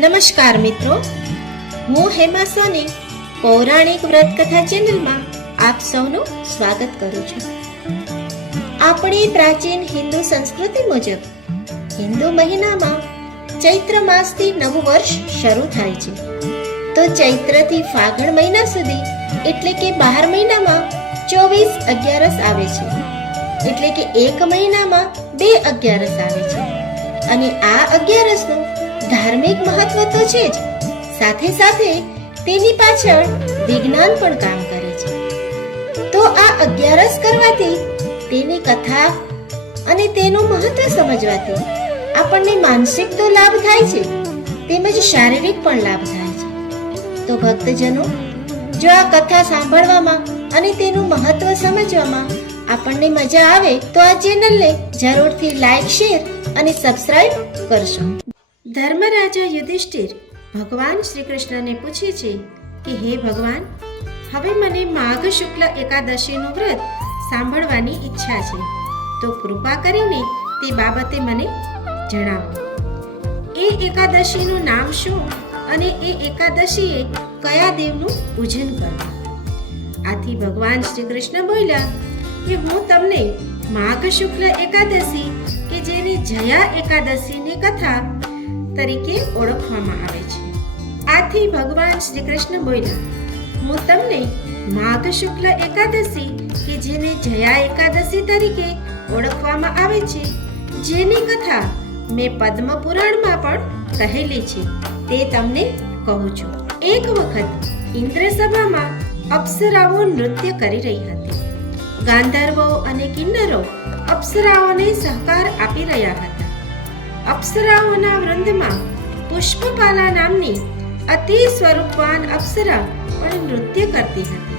નમસ્કાર મિત્રો, હું હેમા સોની પૌરાણિક વ્રત કથા ચેનલમાં આપ સૌનું સ્વાગત કરું છું. આપણી પ્રાચીન હિન્દુ સંસ્કૃતિ મુજબ હિન્દુ મહિનામાં ચૈત્ર માસથી નવું વર્ષ શરૂ થાય છે. તો ચૈત્રથી ફાગણ મહિના સુધી એટલે કે 12 મહિનામાં 24 અગિયારસ આવે છે. એટલે કે એક મહિનામાં 2 અગિયારસ આવે છે. અને આ અગિયારસનું ધાર્મિક મહત્વ તો છે જ, સાથે સાથે તેની પાછળ વિજ્ઞાન પણ કામ કરે છે. તો આ અગિયારસ કરવાથી, તેની કથા અને તેનું મહત્વ સમજવાથી આપણને માનસિક તો લાભ થાય છે, તેમજ શારીરિક પણ લાભ થાય છે. તો ભક્તજનો, જો આ કથા સાંભળવામાં અને તેનું મહત્વ સમજવામાં આપણને મજા આવે તો આ ચેનલને જરૂરથી લાઈક, શેર અને સબસ્ક્રાઇબ કરશો. ધર્મરાજા યુધિષ્ઠિર ભગવાન શ્રી કૃષ્ણને પૂછે છે કે હે ભગવાન, હવે મને માઘ શુક્લ એકાદશીનું વ્રત સાંભળવાની ઈચ્છા છે, તો કૃપા કરીને તે બાબતે મને જણાવો. એ એકાદશીનું નામ શું અને એ એકાદશીએ કયા દેવનું પૂજન કરવું? આથી ભગવાન શ્રી કૃષ્ણ બોલ્યા કે હું તમને માઘ શુક્લ એકાદશી કે જેને જયા એકાદશીની કથા તરીકે ઓળખવામાં આવે છે. આથી ભગવાન શ્રી કૃષ્ણ બોલ્યા, હું તમને માઘ શુક્લ એકાદશી કે જેને જયા એકાદશી તરીકે ઓળખવામાં આવે છે, જેની કથા મેં પદ્મ પુરાણમાં પણ કહેલી છે, તે તમને કહું છું. એક વખત ઇન્દ્ર સભામાં અપ્સરાઓ નૃત્ય કરી રહી હતી. ગાંધર્વો અને કિન્નરો અપ્સરાઓને સહકાર આપી રહ્યા હતા. અપ્સરાઓના વૃંદમાં પુષ્પપાલા નામની અતિ સ્વરૂપવાન અપ્સરા પણ નૃત્ય કરતી હતી,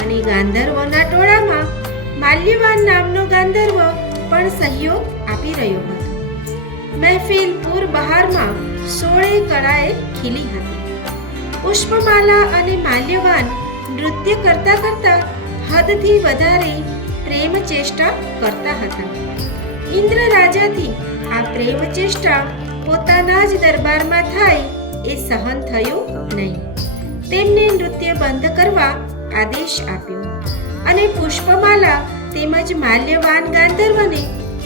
અને ગાંધર્વોના ટોળામાં માલ્યવાન નામનો ગાંધર્વ પણ સહયોગ આપી રહ્યો હતો. મહેફિલ પૂર બહારમાં 16 કળાએ ખીલી હતી. પુષ્પમાલા અને માલ્યવાન નૃત્ય કરતા કરતા હદથી વધારે પ્રેમ ચેષ્ટા કરતા હતા. ઇન્દ્ર રાજાથી આ પ્રેમ ચેષ્ટા પોતાના જ દરબારમાં થાય એ સહન થયું નહીં. તેમને નૃત્ય બંધ કરવા આદેશ આપ્યો, અને પુષ્પમાલા તેમજ માલ્યવાન ગાંધર્વને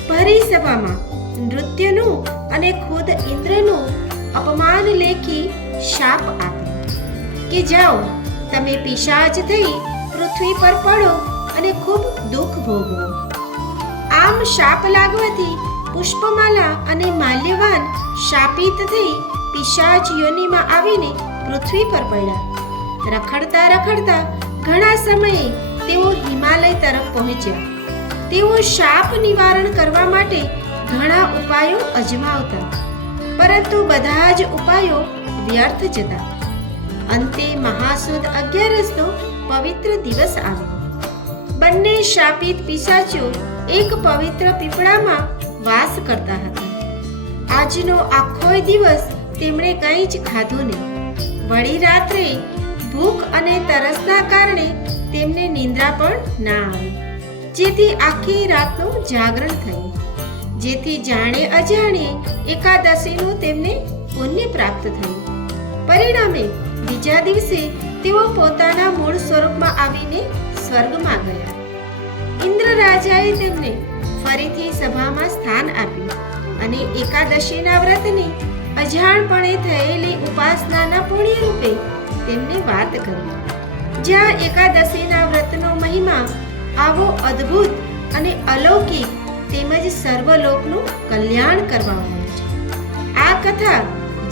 ભરી સભામાં નૃત્યનું અને ખુદ ઇન્દ્રનું અપમાન લેખી શાપ આપ્યો કે જાઓ, તમે પિશાચ થઈ પૃથ્વી પર પડો અને ખૂબ દુઃખ ભોગવો. આમ શાપ લાગવાથી પુષ્પમાલા અને માલ્યવાન શાપિત થઈ પિશાચ યોનિમાં આવીને પૃથ્વી પર પડ્યા. રખડતા રખડતા ઘણા સમયે તેઓ હિમાલય તરફ પહોંચ્યા. તેઓ શાપ નિવારણ કરવા માટે ઘણા ઉપાયો અજમાવતા, પરંતુ બધા જ ઉપાયો વ્યર્થ જતા. અંતે મહાસુદ અગિયારસનો પવિત્ર દિવસ આવ્યો. બંને શાપિત પિશાચો એક પવિત્ર પીપળામાં વાસ કરતા હતા. આજનો આખો દિવસ તેમણે કંઈ જ ખાધું નહીં. વળી રાત્રે ભૂખ અને તરસના કારણે તેમને નિંદ્રા પણ ના આવી, જેથી આખી રાતનું જાગરણ થયું. જેથી જાણે અજાણે એકાદશીનું તેમને પુણ્ય પ્રાપ્ત થયું. પરિણામે બીજા દિવસે તેઓ પોતાના મૂળ સ્વરૂપમાં આવીને સ્વર્ગમાં ગયા. ઇન્દ્ર રાજાએ તેમને ફરીથી સભામાં સ્થાન આપ્યું, અને એકાદશીના વ્રતની અજાણપણે થયેલી ઉપાસનાના પુણ્ય રૂપે તેમને વાત કરી. જ્યાં એકાદશીના વ્રતનો મહિમા આવો અદ્ભુત અને અલૌકિક તેમજ સર્વલોકનું કલ્યાણ કરવાનો છે. આ કથા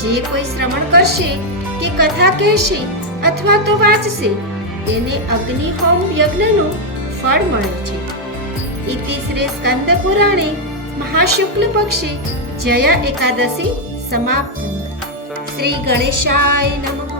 જે કોઈ શ્રવણ કરશે કે કથા કહેશે અથવા તો વાંચશે, તેને અગ્નિહોમ યજ્ઞનું ફળ મળે છે. ઇતિ શ્રી સ્કંદ પુરાણે મહાશુક્લ પક્ષે જયા એકાદશી સમાપ્ત. શ્રી ગણેશાય નમઃ.